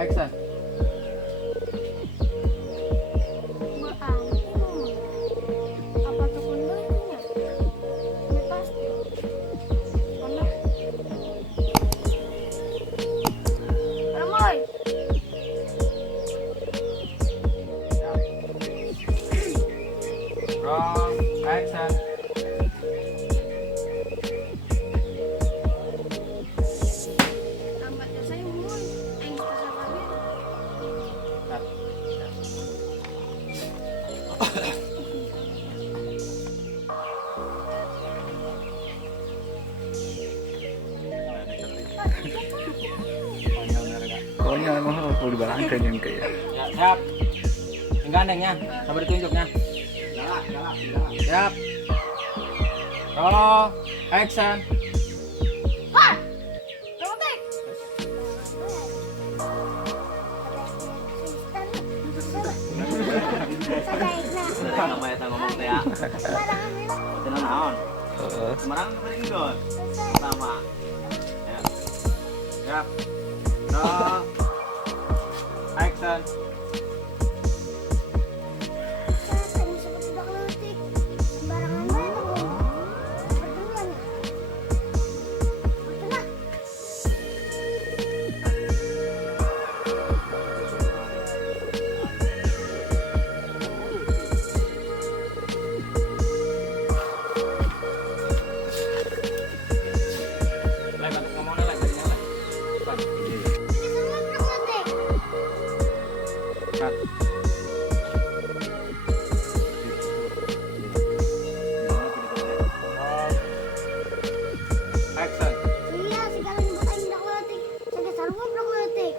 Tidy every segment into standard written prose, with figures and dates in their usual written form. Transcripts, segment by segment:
Action. Apa tuh kondornya? Ini pasti. Mana? Ramoy. Wrong. Action. Lambat ya saya moy. Aing kita sabarin. Cut. Konyol emang apa dibalangkan yang kayak. Ya, siap. Yang gandengnya, sabar ditunjuknya. Siap. Roll. Action. Wah. Robotik. Namanya tak ngomong teh ya. Tenang naon. Semarang paling gon. Sama. Ya. Siap. Roll. Action. Lek ngomongnya lek jadinya lek. Cut. Roll. Action. Iya, segala nyebut aing dak letik. Saga sarua blok letik.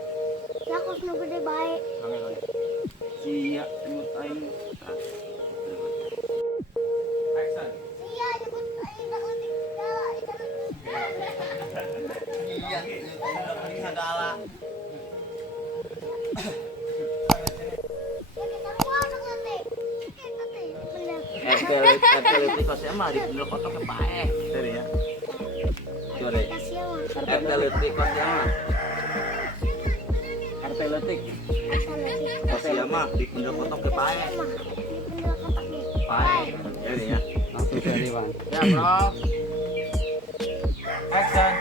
Ya aku nu gede bae. Oke. Sia imut aing. Action. Iya, nyebut aing dak letik. Segala ikan. Iya, ini segala. Saga sarua blok letik. Itu teh bener. RT kosnya mah di bener kotok ke paeh tadi ya. Coba deh. Kasih ya, Mak. RT kosnya mah. RT Letik. Kosnya mah di bener kotok ke paeh. Mah, di bener kotak nih. Paeh. Jadi ya. Langsung dari Wan. Ya, bro. Action.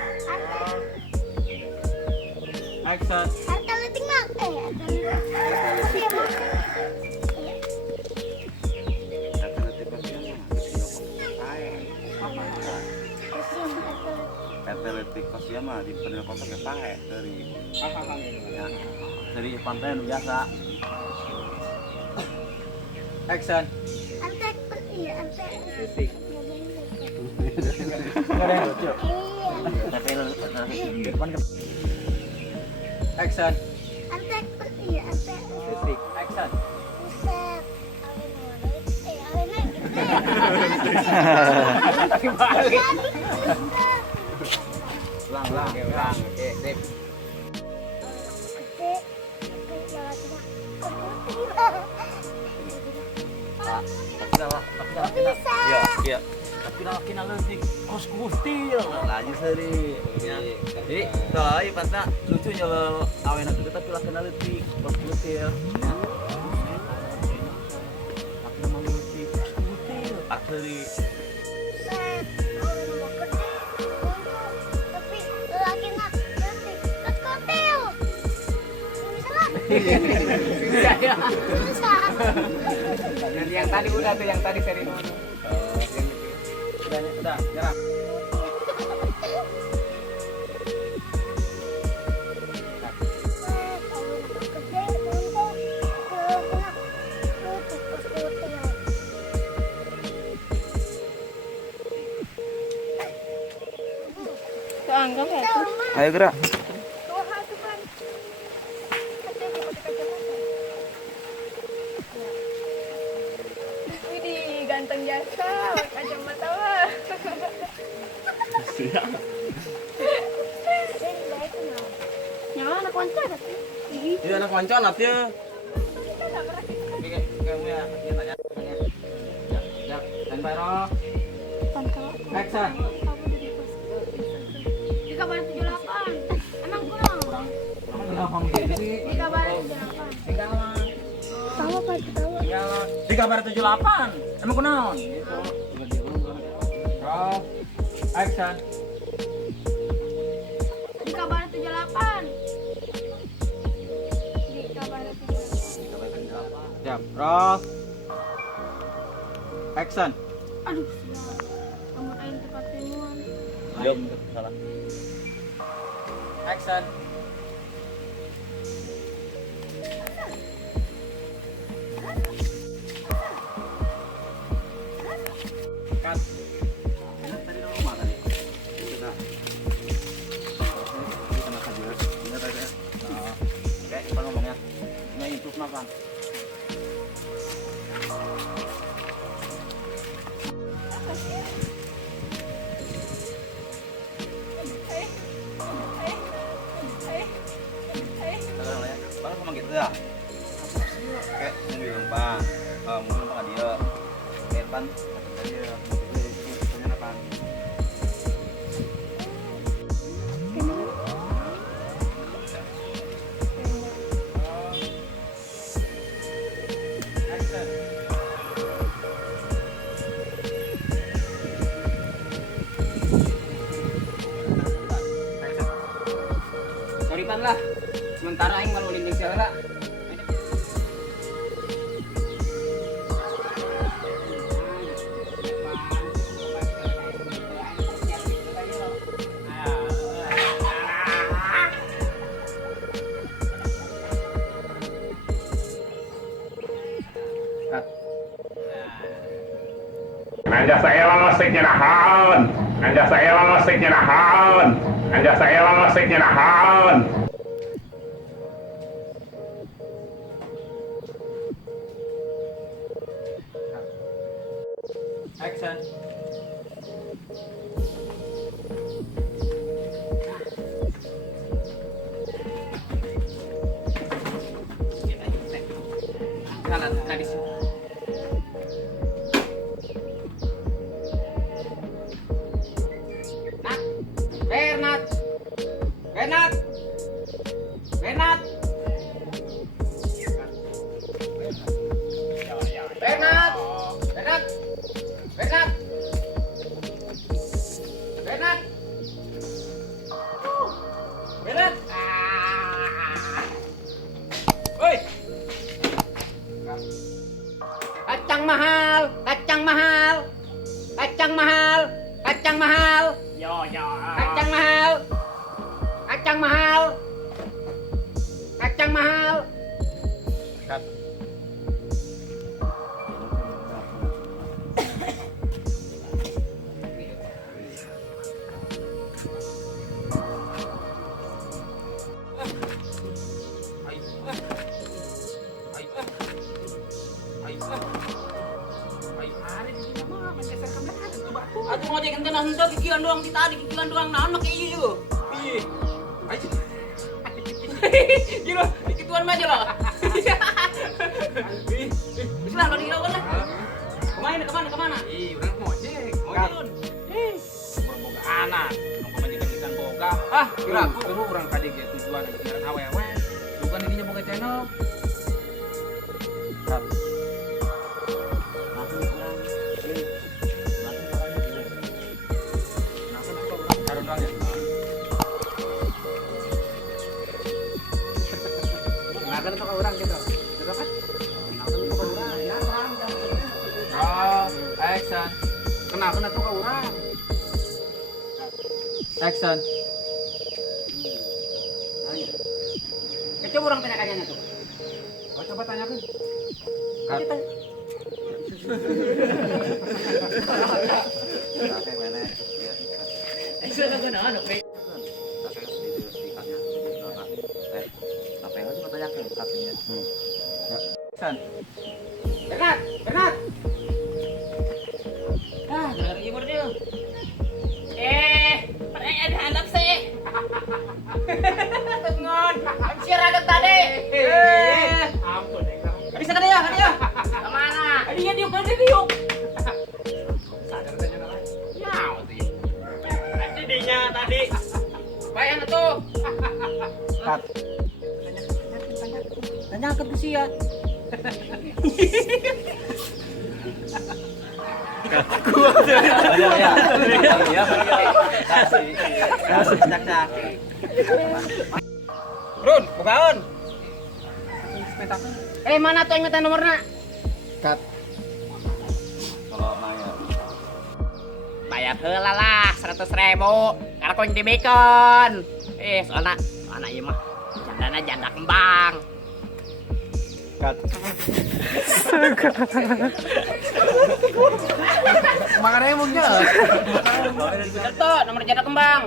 Action. Harta letik mak, harta letik. Iya mak. RT kosnya mah di bener kotok ke paeh. RT kosnya mah di bener kotok ke paeh dari. Ya. Dari pantai nu biasa. Action. Harta iya harta. Titik. Iya. Action. Harta iya harta. Titik. Action. Buset. Awin. Ulang. Oke, sip. Bisa. Ya. Tapi kalau kita lebih kos kustil lagi seri. Jadi kalau aja pantah lucu nyolo awen aku tapi lah kena lebih kos kustil. Tapi nama lebih kos kustil. Akhiri. Buset. Awin mau gede. Tapi lelakina nanti kotel. Bisa lah. Ya. Bisa. Jadi yang tadi udah tuh, yang tadi seri dulu. Udah, nyerah. Anggap ya tuh. Ayo gerak. Ganteng jasa, kacamata mah. Siap. Yang anak konco ada sih. Iya anak konco nanti ya. Kamu ya, dia tanya. Siap. Standby roll. Konco. Action. Kamu dari pos. Di kabar 78. Emang kurang? Kenapa gitu sih? Di kabar 78. Tinggalan. Tahu apa tahu? Tinggalan. Di kabar 78. Emang kunaon? Gitu. Roll. Action. Di kabar 78. Di kabar 78. Siap. Roll. Action. Aduh, sial. Kamu aing tepat temuan. Diam, salah. Action. Cut. Tadi di rumah tadi. Sudah. Ini kena saja. Ini tadi. Nah, oke, kita ngomongnya. Ini YouTube makan. Sekarang ya. Bang ngomong gitu ya. Oke, mau bilang Bang. Mau bilang dia. Evan, dia. Tanya apa? Sorry pan lah. Sementara aing malu lindung segala. Anja saya ngoseknya nahan. Anja saya ngoseknya nahan. Anja saya ngoseknya nahan. Action. Kalah tadi sih. Bernat. Bernat. Bernat. Bernat. Bernat. Bernat. Bernat. Bernat. Woi. Kacang mahal, kacang mahal. Kacang mahal, kacang mahal. Kacang mahal. Kacang mahal. Kacang mahal. Cut. Aduh ngojek ente nah henteu kikieuan doang di tadi kikieuan doang naon make ieu yeuh. Ih. Ayo. Gila, dikituan mah aja lo. Geus lah lo dilawan lah. Kemana? Ih, urang ngojek. Ngojek. Boga anak. Nongko majikan ikan boga. Ah, kira aku dulu urang kade ge tujuan jalan awewe. Bukan ininya boga channel. Cut. Taruh doang ya. Kenalkan itu ke orang gitu. Gitu kan? Kenalkan itu ke orang. Ya, orang. Roll, action. Kenalkan itu ke orang. Action. Nanya. Coba orang tanya-tanya tuh. Oh, coba tanyakan. Cut. Oke, mana? Ya. Itu kan naon, oke. Apa yang harus ditanyakan katanya? Action. Bernat, Bernat. Perayaan hanap sih. Tengon, siar agak tadi. Ampun, Neng. Bisa kan ya? Kemana? Dia diuk, dia diuk. Sadar tanya nama. Ya, tadi dinya tadi. Bayang tuh. Kat. Tanya ke ya. Ya. Kasih. Cak-cak. Run, bukaon. Mana tuh ingetan nomornya? Kat. Kalau Maya. Bayar heula lah 100.000. Karena kau di bacon. Soalnya ieu mah jandana janda kembang. Kat. Makanya emangnya. Bener tuh nomor janda kembang.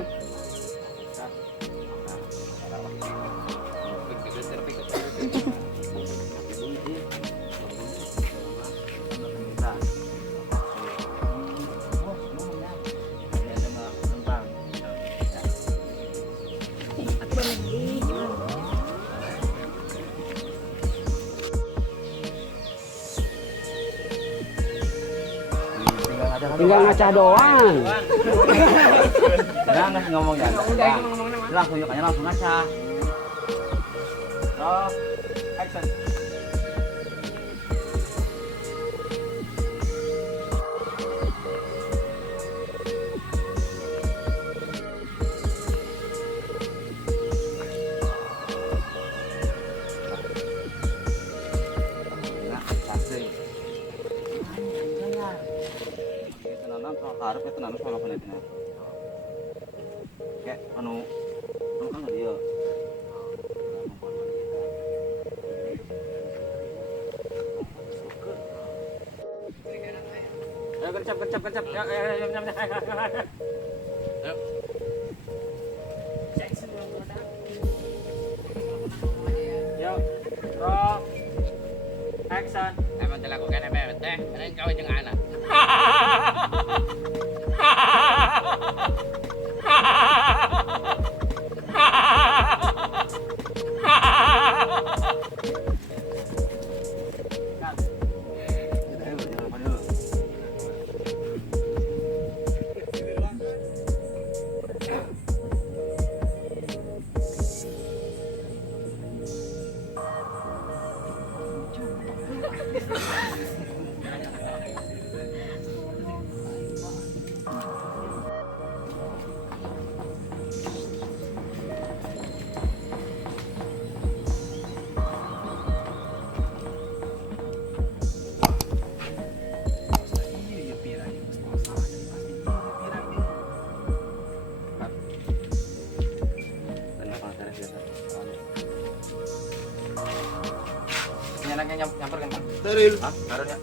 Tinggal ngaca doang. Jangan ngomong ya. Langsung yuk langsung ngaca. Oh, action. Harap itu nanti sama penelitian. Kayak anu kan dia. Ayo gercep. Ya. Yuk. Roll. Action. Emang dilakukan apa teh? Karena kau jeung anak. Anaknya nyamper kan? Steril. Hah? Karena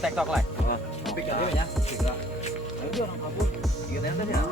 TikTok lah. pikir dia nya. Pikir. Ayo orang kabur. Ingat tadi ya.